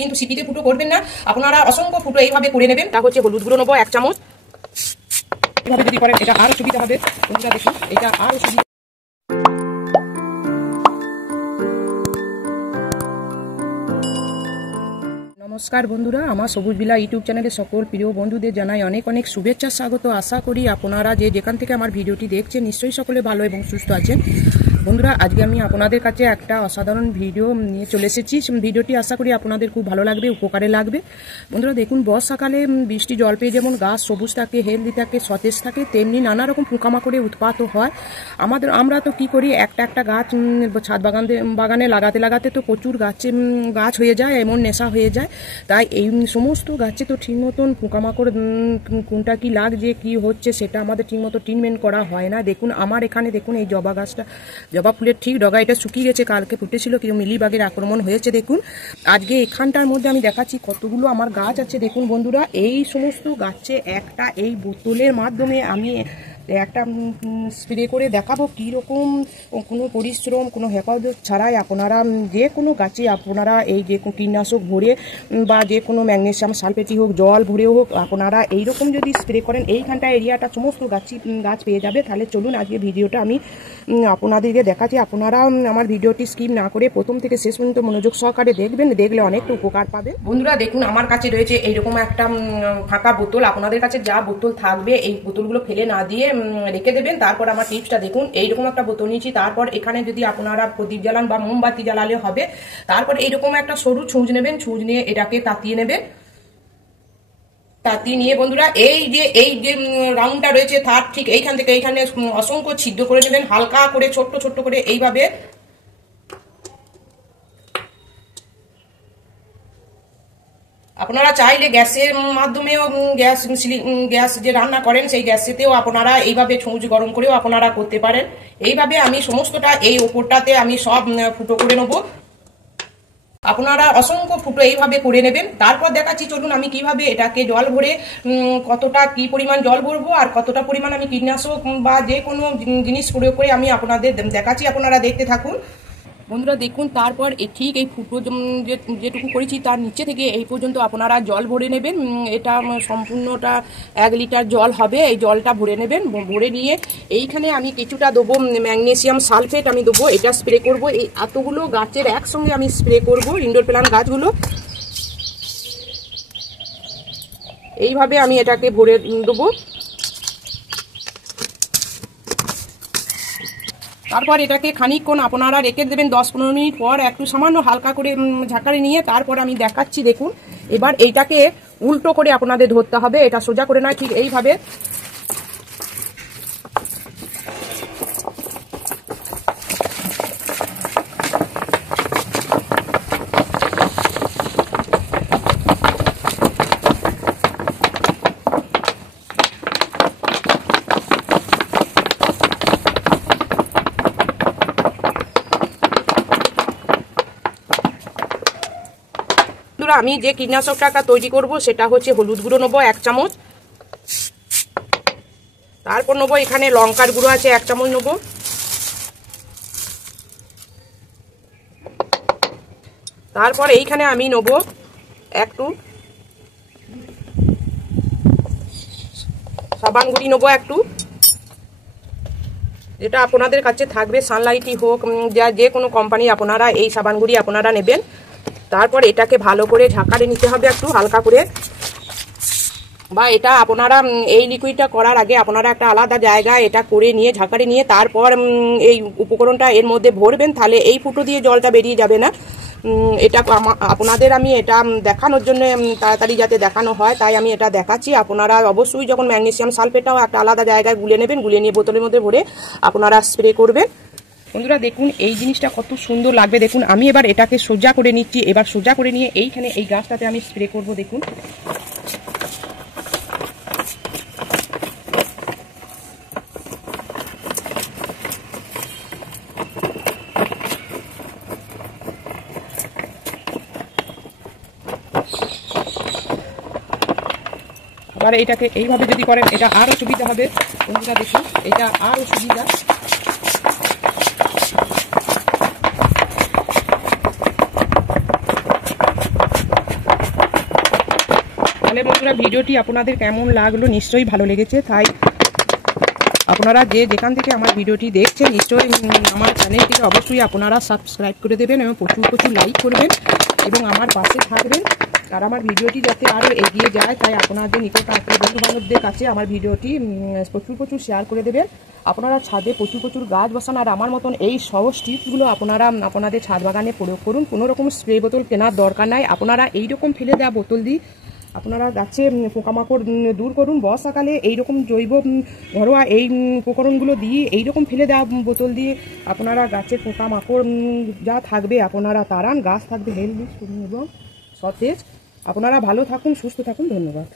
কিন্তু সিপিতে ফুটো করবেন না, আপনারা অসংখ্য ফুটো এইভাবে করে নেবেন। তা হচ্ছে হলুদ গুঁড়ো নেবো 1 চামচ। এইভাবে যদি করেন এটা আরো সুবিধা হবে। বন্ধুরা দেখুন এটা আরো সুবিধা। নমস্কার বন্ধুরা, আমার সবুজ বিলা ইউটিউব চ্যানেলে সকল প্রিয় বন্ধুদের জানাই অনেক অনেক শুভেচ্ছা স্বাগত। আশা করি আপনারা যেখান থেকে আমার ভিডিওটি দেখছেন নিশ্চয়ই সকলে ভালো এবং সুস্থ আছেন। বন্ধুরা আজকে আমি আপনাদের কাছে একটা অসাধারণ ভিডিও নিয়ে চলে এসেছি। ভিডিওটি আশা করি আপনাদের খুব ভালো লাগবে, উপকারে লাগবে। বন্ধুরা দেখুন, বর্ষাকালে বৃষ্টি জল পেয়ে যেমন গাছ সবুজ থাকে, হেলদি থাকে, সতেজ থাকে, তেমনি নানা রকম পোকামাকড়ে উৎপাতও হয়। আমরা তো কি করি, একটা গাছ ছাদ বাগানে লাগাতে তো প্রচুর গাছ হয়ে যায়, এমন নেশা হয়ে যায়। তাই এই সমস্ত গাছে তো ঠিক মতন পোকামাকড় কোনটা কি লাগছে কি হচ্ছে সেটা আমাদের ঠিক মতো ট্রিটমেন্ট করা হয় না। দেখুন আমার এখানে দেখুন এই জবা গাছটা, জবা ফুলের ঠিক ডগা এটা শুকিয়ে গেছে, কালকে ফুটেছিল, কেউ মিলিবাগের আক্রমণ হয়েছে। দেখুন আজকে এখানটার মধ্যে আমি দেখাচ্ছি কতগুলো আমার গাছ আছে। দেখুন বন্ধুরা, এই সমস্ত গাছে একটা এই বোতলের মাধ্যমে আমি একটা স্প্রে করে দেখাবো কীরকম কোনো পরিশ্রম কোনো হেফাজত ছাড়াই আপনারা যে কোনো গাছে আপনারা এই যে কীটনাশক ভরে বা যে কোনো ম্যাগনেসিয়াম সালফেটই হোক, জল ভরে হোক, আপনারা এইরকম যদি স্প্রে করেন এইখানটা এরিয়াটা সমস্ত গাছ পেয়ে যাবে। তাহলে চলুন আজকে ভিডিওটা আমি আপনাদেরকে দেখাচ্ছি। আপনারা আমার ভিডিওটি স্কিপ না করে প্রথম থেকে শেষ পর্যন্ত মনোযোগ সহকারে দেখবেন, দেখলে অনেকটা উপকার পাবেন। বন্ধুরা দেখুন আমার কাছে রয়েছে এইরকম একটা ফাঁকা বোতল। আপনাদের কাছে যা বোতল থাকবে এই বোতলগুলো ফেলে না দিয়ে রেখে দেবেন। তারপর আমার টিপসটা দেখুন, এইরকম একটা বোতল নিয়েছি। তারপর এখানে যদি আপনারা প্রদীপ জ্বালান বা মোমবাতি জ্বালালে হবে। তারপর এইরকম একটা সরু ছুঁচ নেবেন, ছুঁচ নিয়ে এটাকে তাতিয়ে নেবেন। তাতিয়ে নিয়ে বন্ধুরা এই যে রাউন্ডটা রয়েছে তার ঠিক এইখান থেকে এইখানে অসংখ্য ছিদ্র করে নেবেন, হালকা করে ছোট্ট ছোট্ট করে এইভাবে। আপনারা চাইলে গ্যাসের মাধ্যমেও গ্যাস যে রান্না করেন সেই গ্যাসেতেও আপনারা এইভাবে ছুঁচ গরম করেও আপনারা করতে পারেন। এইভাবে আমি সমস্তটা এই ওপরটাতে আমি সব ফুটো করে নেব। আপনারা অসংখ্য ফুটো এইভাবে করে নেবেন। তারপর দেখাচ্ছি চলুন আমি কিভাবে এটাকে জল ভরে কতটা কি পরিমাণ জল ভরবো আর কতটা পরিমাণ আমি কীটনাশক বা যে কোনো জিনিস প্রয়োগ করে আমি আপনাদের দেখাচ্ছি, আপনারা দেখতে থাকুন। বন্ধুরা দেখুন তারপর ঠিক এই ফুটো যেটুকু করেছি তার নিচে থেকে এই পর্যন্ত আপনারা জল ভরে নেবেন। এটা সম্পূর্ণটা 1 লিটার জল হবে। এই জলটা ভরে নেবেন, ভরে নিয়ে এইখানে আমি কিছুটা দেবো ম্যাগনেসিয়াম সালফেট আমি দেবো। এটা স্প্রে করব এই এতগুলো গাছের একসঙ্গে আমি স্প্রে করব, ইনডোর প্ল্যান্ট গাছগুলো। এইভাবে আমি এটাকে ভরে দেবো। তারপর এটাকে খানিকক্ষণ আপনারা রেখে দেবেন, 10-15 মিনিট পর একটু সামান্য হালকা করে ঝাঁকারে নিয়ে তারপর আমি দেখাচ্ছি। দেখুন এবার এইটাকে উল্টো করে আপনাদের ধরতে হবে, এটা সোজা করে নয়, ঠিক এইভাবে। আমি যে কীটনাশকটা তৈরি করব সেটা হচ্ছে হলুদ গুঁড়ো নেবো 1 চামচ। তারপর নেবো এখানে লঙ্কার গুঁড়ো আছে 1 চামচ নেবো। তারপর এইখানে আমি নেবো একটু সাবান গুঁড়ি নেবো একটু, যেটা আপনাদের কাছে থাকবে, সানলাইটই হোক যে কোনো কোম্পানি আপনারা এই সাবান গুঁড়ি আপনারা নেবেন। তারপর এটাকে ভালো করে ঝাঁকারে নিতে হবে একটু হালকা করে, বা এটা আপনারা এই লিকুইডটা করার আগে আপনারা একটা আলাদা জায়গায় এটা করে নিয়ে ঝাঁকারে নিয়ে তারপর এই উপকরণটা এর মধ্যে ভরবেন, তাহলে এই ফুটো দিয়ে জলটা বেরিয়ে যাবে না। এটা আপনাদের আমি এটা দেখানোর জন্য তাড়াতাড়ি যাতে দেখানো হয় তাই আমি এটা দেখাচ্ছি। আপনারা অবশ্যই যখন ম্যাগনেসিয়াম সালফেটটাও একটা আলাদা জায়গায় গুলে নেবেন, গুলে নিয়ে বোতলের মধ্যে ভরে আপনারা স্প্রে করবেন। বন্ধুরা দেখুন এই জিনিসটা কত সুন্দর লাগবে। দেখুন আমি এবার এটাকে সোজা করে নিচ্ছি। এবার সোজা করে নিয়ে এইখানে এই গাছটাতে আমি স্প্রে করব। দেখুন এবার এইটাকে এইভাবে যদি করেন এটা আরো সুবিধা হবে। বন্ধুরা দেখুন এটা আরো সুবিধা। তাহলে বন্ধুরা ভিডিওটি আপনাদের কেমন লাগলো, নিশ্চয়ই ভালো লেগেছে। তাই আপনারা যে যেখান থেকে আমার ভিডিওটি দেখছেন নিশ্চয়ই আমার চ্যানেলটিকে অবশ্যই আপনারা সাবস্ক্রাইব করে দেবেন এবং প্রচুর প্রচুর লাইক করবেন এবং আমার পাশে থাকবেন। আর আমার ভিডিওটি যাতে আরও এগিয়ে যায় তাই আপনাদের নিকট আত্মীয় বন্ধু বান্ধবদের কাছে আমার ভিডিওটি প্রচুর প্রচুর শেয়ার করে দেবেন। আপনারা ছাদে প্রচুর প্রচুর গাছ বসান আর আমার মতন এই সহজ টিপসগুলো আপনারা আপনাদের ছাদ বাগানে প্রয়োগ করুন। কোনো রকম স্প্রে বোতল কেনার দরকার নাই। আপনারা এইরকম ফেলে দেওয়া বোতল দিয়ে আপনারা গাছে পোকামাকড় দূর করুন। বর্ষাকালে এইরকম জৈব ঘরোয়া এই উপকরণগুলো দিয়ে এইরকম ফেলে দেওয়া বোতল দিয়ে আপনারা গাছের পোকামাকড় যা থাকবে আপনারা তাড়ান। গাছ থাকবে হেলদি এবং সতেজ। আপনারা ভালো থাকুন, সুস্থ থাকুন। ধন্যবাদ।